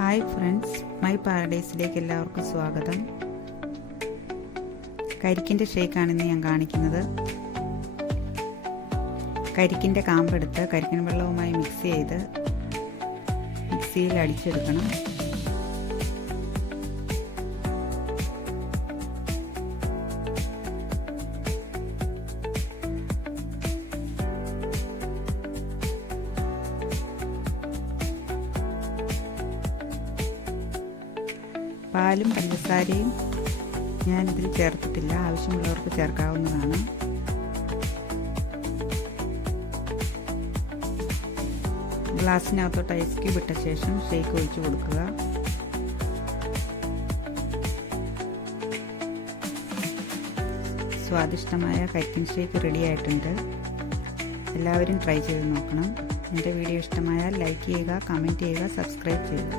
Hi friends, my പാരഡൈസിലേക്ക് എല്ലാവർക്കും സ്വാഗതം. കരിക്കിൻ്റെ ഷേക്കാണിന്ന് ഞാൻ കാണിക്കുന്നത്. കരിക്കിൻ്റെ കാമ്പെടുത്ത് കരിക്കിൻ വെള്ളവുമായി മിക്സ് ചെയ്ത് മിക്സിയിൽ അടിച്ചെടുക്കണം. പാലും പഞ്ചസാരയും ഞാനിതിൽ ചേർത്തിട്ടില്ല, ആവശ്യമുള്ളവർക്ക് ചേർക്കാവുന്നതാണ്. ഗ്ലാസ്സിനകത്തോട്ട് ഐസ് ക്യൂബ് ഇട്ട ശേഷം ഷേക്ക് ഒഴിച്ചു കൊടുക്കുക. സ്വാദിഷ്ടമായ കരിക്കിൻ ഷേക്ക് റെഡി ആയിട്ടുണ്ട്. എല്ലാവരും ട്രൈ ചെയ്ത് നോക്കണം. എൻ്റെ വീഡിയോ ഇഷ്ടമായാൽ ലൈക്ക് ചെയ്യുക, കമൻറ്റ് ചെയ്യുക, സബ്സ്ക്രൈബ് ചെയ്യുക.